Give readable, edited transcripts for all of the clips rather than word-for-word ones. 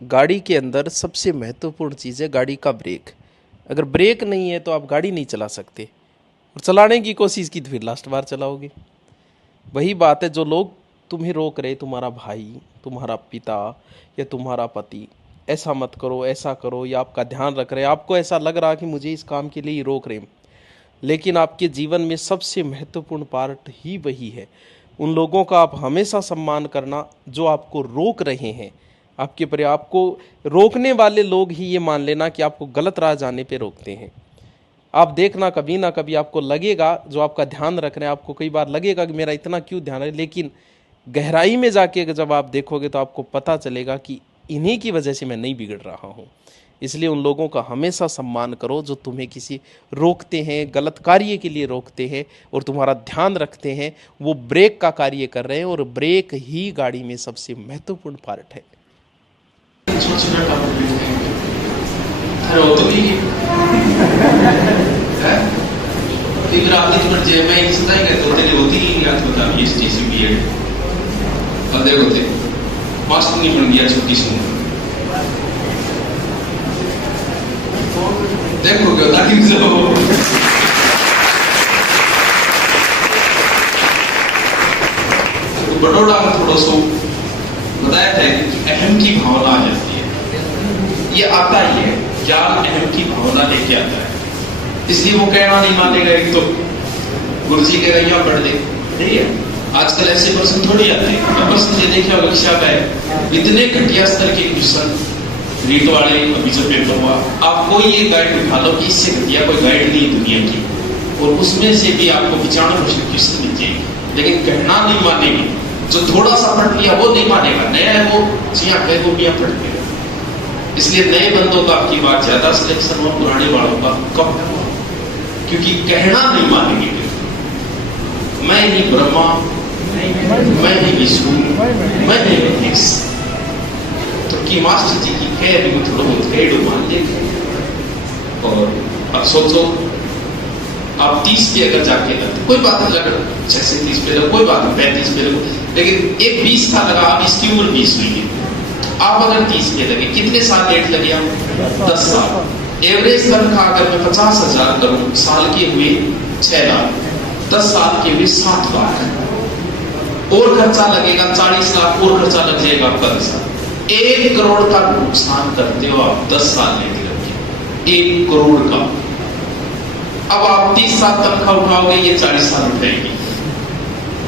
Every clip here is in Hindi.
गाड़ी के अंदर सबसे महत्वपूर्ण चीज़ है गाड़ी का ब्रेक। अगर ब्रेक नहीं है तो आप गाड़ी नहीं चला सकते, और चलाने की कोशिश की तो फिर लास्ट बार चलाओगे। वही बात है, जो लोग तुम्हें रोक रहे, तुम्हारा भाई, तुम्हारा पिता या तुम्हारा पति, ऐसा मत करो, ऐसा करो, या आपका ध्यान रख रहे हैं, आपको ऐसा लग रहा कि मुझे इस काम के लिए ही रोक रहे हैं, लेकिन आपके जीवन में सबसे महत्वपूर्ण पार्ट ही वही है। उन लोगों का आप हमेशा सम्मान करना जो आपको रोक रहे हैं। आपको रोकने वाले लोग ही ये मान लेना कि आपको गलत राह जाने पे रोकते हैं। आप देखना, कभी ना कभी आपको लगेगा, जो आपका ध्यान रख रहे हैं, आपको कई बार लगेगा कि मेरा इतना क्यों ध्यान है, लेकिन गहराई में जाके जब आप देखोगे तो आपको पता चलेगा कि इन्हीं की वजह से मैं नहीं बिगड़ रहा हूँ। इसलिए उन लोगों का हमेशा सम्मान करो जो तुम्हें किसी रोकते हैं, गलत कार्य के लिए रोकते हैं और तुम्हारा ध्यान रखते हैं। वो ब्रेक का कार्य कर रहे हैं, और ब्रेक ही गाड़ी में सबसे महत्वपूर्ण पार्ट है। देखो बड़ोड़ा में थोड़ा सो बताया था कि अहम की भावना आ जाती है। ये आता ही है, ज्ञान अहम की भावना लेके आता है, इसलिए वो कहना नहीं मानेगा। एक तो गुरु जी कह रहे पढ़ दे, नहीं है। आजकल ऐसे प्रश्न थोड़ी आते हैं। प्रश्न ये देखिए कक्षा का है, इतने घटिया स्तर के क्वेश्चन रीट वाले। अभी जब पेपर हुआ, आप कोई ये गाइड उठा लो कि इससे घटिया कोई गाइड नहीं दुनिया की, और उसमें से भी आपको 95% क्वेश्चन मिल जाएंगे, लेकिन कहना नहीं मानेंगे। जो थोड़ा सा पढ़ लिया वो नहीं मानेगा, नया है वो जिया है वो मियाँ पढ़ लिया। इसलिए नए बंदों का आपकी बात ज्यादा सिलेक्शन और पुराने वालों का कम है, क्योंकि कहना नहीं मानेंगे। मैं ही ब्रह्मा, मैं ही विष्णु, मैं ही महेश। तो की मास्टर जी की कह भी थोड़ा बहुत कह मान लेंगे। और अब सोचो, आप 30 पे अगर जाके लगते, कोई बात नहीं, अगर 36 पे लगे कोई बात नहीं, 35 पे लगे, लेकिन एक 20 का लगा, आप इसकी उम्र 20 हुई है, आप अगर 30 पे लगे, कितने साल लेट लगे आप? 10 साल। एवरेज तनख्वाह अगर मैं 50,000 करूं, साल के हुए 6 लाख, 10 साल के हुए 7 लाख, और खर्चा लगेगा 40 लाख, और खर्चा लग जाएगा आपका 10 साल। 1 करोड़ का नुकसान करते हो आप 10 साल लेके रखिए, 1 करोड़ का। अब आप 30 साल तनख्वाह उठाओगे, ये 40 साल उठाएगी।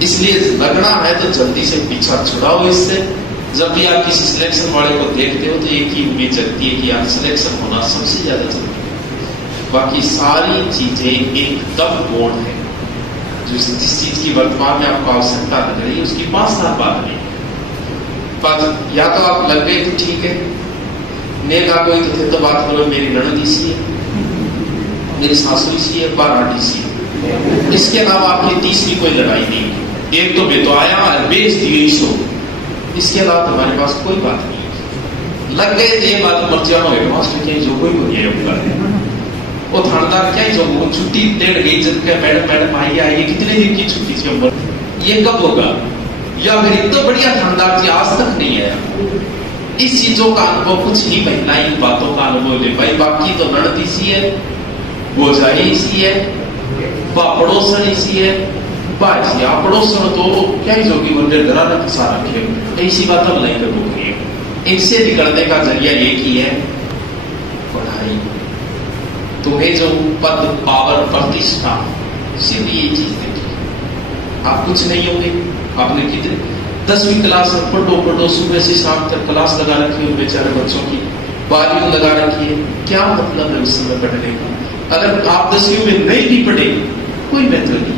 इसलिए लगना है तो जल्दी से पीछा छुड़ाओ इससे। जब भी आप किसी सिलेक्शन वाले को देखते हो तो एक ही उम्मीद जगती है कि आप सिलेक्शन होना सबसे ज्यादा जरूरी है। बाकी सारी चीजें एकदम गौण है। जिस चीज की वर्तमान में आपको आवश्यकता लग रही है उसकी 5 साल बाद नहीं। या तो आप लग गए तो ठीक है, ने का कोई तो थे तो बात करो, मेरी ननद इसी है, मेरी सासू इसी है, बारात इसी है। इसके अलावा आपकी तीसरी कोई लड़ाई नहीं। एक तो मैं तो आया और बेच दी सो, इसके अलावा तुम्हारे पास कोई बात नहीं। लग गए ये बात मर्जिया हो गए, मास्टर क्या जो कोई हो गया, वो थानेदार क्या जो वो छुट्टी दे गई, जब क्या मैडम आई आएगी, कितने दिन की छुट्टी थी उम्र, ये कब होगा? या फिर इतना बढ़िया थानेदार जी आज तक नहीं आया। इस चीजों का अनुभव कुछ ही महिला इन बातों का अनुभव ले भाई। बाकी तो नड़द इसी है, बोझाई इसी है, पड़ोसन इसी है, बाजिया पड़ोसन तो क्या ही जोगी मंदिर धरा न फंसा रखे, ऐसी बात हम नहीं करोगे। इनसे निकलने का जरिया एक ही है, पढ़ाई। तुम्हें जो पद, पावर, प्रतिष्ठा, सिर्फ ये चीज देखिए, आप कुछ नहीं होंगे। आपने कितने 10वीं क्लास में पढ़ो सुबह से शाम तक क्लास लगा रखी है बेचारे बच्चों की, 12वीं लगा रखी है, क्या मतलब है उस समय पढ़ने का? अगर आप 10वीं में नहीं भी पढ़े कोई मतलब नहीं,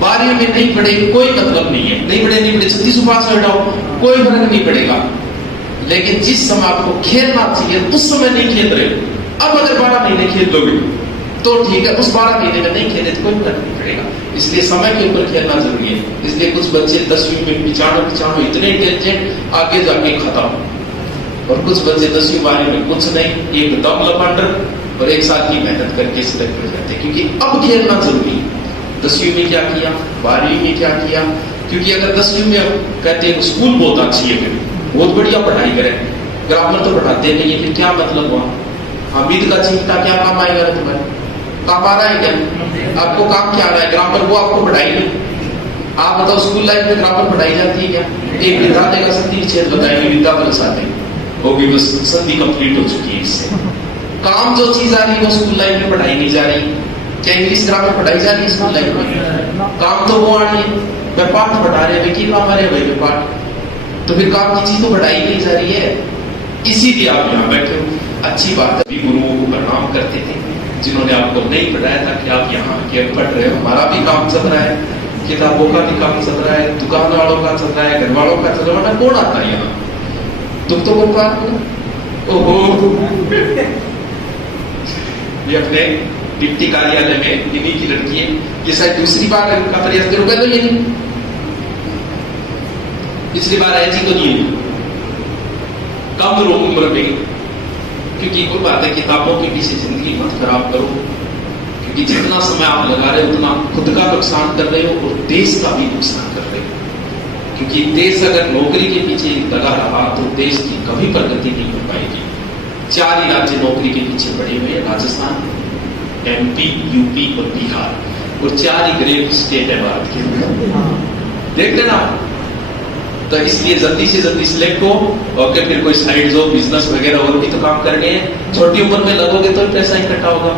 12वीं में नहीं पढ़े कोई मतलब नहीं है। नहीं पढ़े 36 पास हो जाओ, कोई फर्क नहीं पड़ेगा। लेकिन जिस समय आपको खेलना चाहिए उस समय नहीं खेल रहे। अब अगर 12 महीने खेल दोगे तो ठीक है, उस 12 महीने में नहीं खेले तो कोई फर्क नहीं पड़ेगा। इसलिए समय के ऊपर खेलना जरूरी है। इसलिए कुछ बच्चे 10वीं में पिछाड़ो इतने इंटेलिजेंट, आगे जाके खत्म, और कुछ बच्चे 10वीं 12वीं में कुछ नहीं, एकदम लपंडर, और 1 साल की मेहनत करके सिलेक्ट हो जाते हैं। क्योंकि अब खेलना जरूरी है। 10वीं में क्या किया, 12वीं में क्या किया? क्योंकि अगर 10वीं में कहते हैं स्कूल बहुत अच्छी है, बहुत बढ़िया पढ़ाई करें, ग्रामर तो पढ़ाते नहीं है, फिर क्या मतलब हुआ? हामिद का चिमटा क्या काम आएगा तुम्हारे? काम आ रहा है क्या? आपको काम क्या आ रहा है? ग्रामर वो आपको पढ़ाई नहीं। आप बताओ स्कूल लाइफ में ग्रामर पढ़ाई जाती है क्या? एक विद्यालय का संधि विच्छेद बताएंगे, विद्यालय साथे होगी, बस संधि कंप्लीट हो चुकी है इससे। काम जो चीज आ रही है वो स्कूल लाइफ में पढ़ाई नहीं जा रही। क्या इंग्लिश ग्रामर पढ़ाई जा रही है स्कूल लाइफ में? काम तो वो आ रही है, मैं पाठ पढ़ा रहे हैं, काम आ रहे हैं भाई पाठ, तो फिर काम की चीज तो पढ़ाई नहीं जा रही है। इसीलिए आप यहाँ बैठे हो। अच्छी बात है, गुरुओं को प्रणाम करते थे जिन्होंने आपको नहीं पढ़ाया था कि आप यहाँ आके पढ़ रहे हो। हमारा भी काम चल रहा है, किताबों का भी काम चल रहा है, दुकान वालों का चल रहा है, घर वालों का चल रहा है, कौन आता है यहाँ? तुम तो कौन बात हो? ओहो ये अपने डिप्टी कार्यालय में इन्हीं की लड़की है, ये शायद दूसरी बार है उनका प्रयास। तो ये नहीं, पिछली बार ऐसी तो नहीं है, कम उम्र में। क्योंकि कोई बात है, किताबों की किसी जिंदगी मत खराब करो, क्योंकि जितना समय आप लगा रहे हो उतना खुद का नुकसान कर रहे हो और देश का भी नुकसान कर रहे हो। क्योंकि देश अगर नौकरी के पीछे लगा रहा तो देश की कभी प्रगति नहीं हो पाएगी। 4 ही राज्य नौकरी के पीछे पड़े हुए हैं, राजस्थान, MP, UP और बिहार, और 4 ही ग्रेव स्टेट है भारत के। देख लेना। तो इसलिए जल्दी से जल्दी सिलेक्ट हो और फिर कोई साइड जॉब, बिजनेस वगैरह और भी तो काम करने हैं। छोटी उम्र में लगोगे तो पैसा इकट्ठा होगा,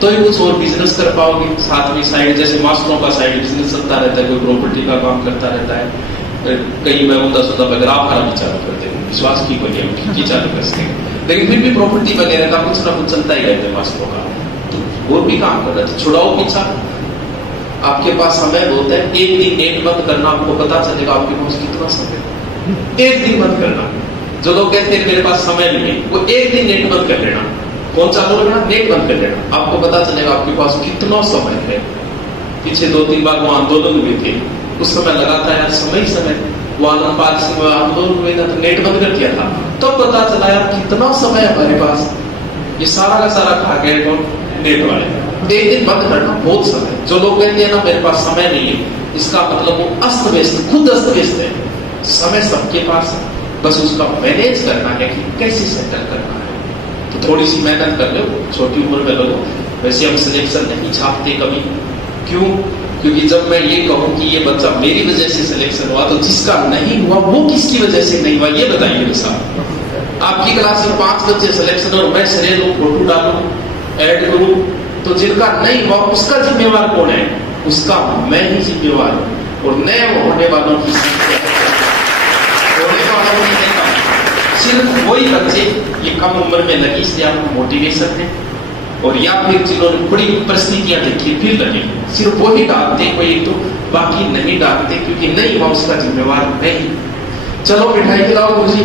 तो ही कुछ और बिजनेस कर पाओगे। साथ में साइड, जैसे मास्टरों का साइड बिजनेस चलता रहता है, कोई प्रॉपर्टी का काम करता रहता है, कई महंगा सुधा बगैर भी चालू करते हैं, विश्वास की बढ़िया की चालू कर सकेंगे, लेकिन फिर भी प्रॉपर्टी वगैरह का कुछ ना कुछ चलता ही रहता है मास्टरों का। तो और भी काम कर रहे थे, छुड़ाओ पीछा। आपके पास समय बहुत है, एक दिन नेट बंद करना, आपको पता चलेगा आपके पास कितना समय। एक दिन बंद करना। जो लोग कहते हैं मेरे पास समय नहीं है, वो एक दिन नेट बंद कर लेना। कौन चालू रखना? नेट बंद कर लेना, आपको पता चलेगा आपके पास कितना समय है। पीछे 2-3 बार वो आंदोलन हुए थे, उस समय लगा था यार समय ही समय, वो आंदोलन हुए था तो नेट बंद कर दिया था, तब तो पता चला यार कितना समय है हमारे पास। ये सारा का सारा खा गए कौन? नेट वाले। एक दिन बंद करना बहुत समय। जो लोग कहते हैं ना मेरे पास समय नहीं है, इसका मतलब वो अस्त व्यस्त, खुद अस्त व्यस्त है। समय सबके पास है, बस उसका मैनेज करना है कि कैसे सेटल करना है। तो थोड़ी सी मेहनत कर लो, छोटी उम्र में लोगों। वैसे हम सिलेक्शन नहीं छापते कभी, क्यों? क्योंकि जब मैं ये कहूँ कि ये बच्चा मेरी वजह से सिलेक्शन हुआ, तो जिसका नहीं हुआ वो किसकी वजह से नहीं हुआ, ये बताइए साहब। आपकी क्लास में 5 बच्चे सिलेक्शन और मैं सरे लूं, फोटो डालूं, ऐड करूं, तो जिनका नहीं हुआ उसका जिम्मेवार कौन है? उसका मैं ही जिम्मेवार हूं। और नए होने वालों की संख्या, होने वालों की नहीं, सिर्फ वही बच्चे ये कम उम्र में लगी से आपको मोटिवेशन है, और या फिर जिन्होंने बड़ी परिस्थितियां देखी फिर लगे, सिर्फ वही डालते कोई तो, बाकी नहीं डालते, क्योंकि नहीं हुआ उसका जिम्मेवार नहीं। चलो मिठाई खिलाओ मुझे।